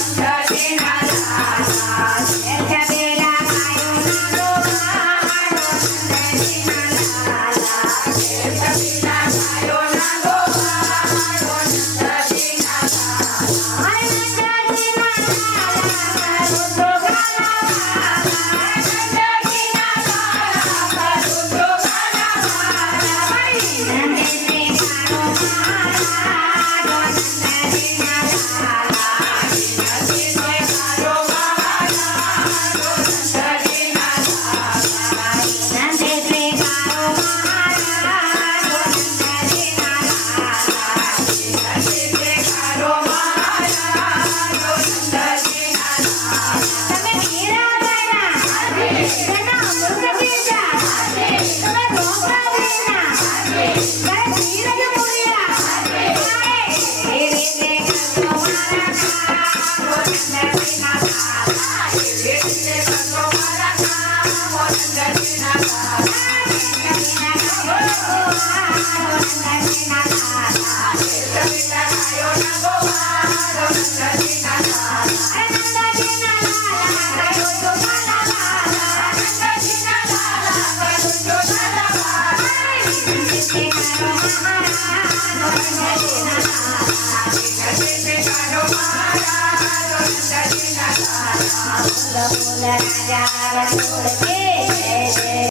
Yeah. Rama Rama Rama Rama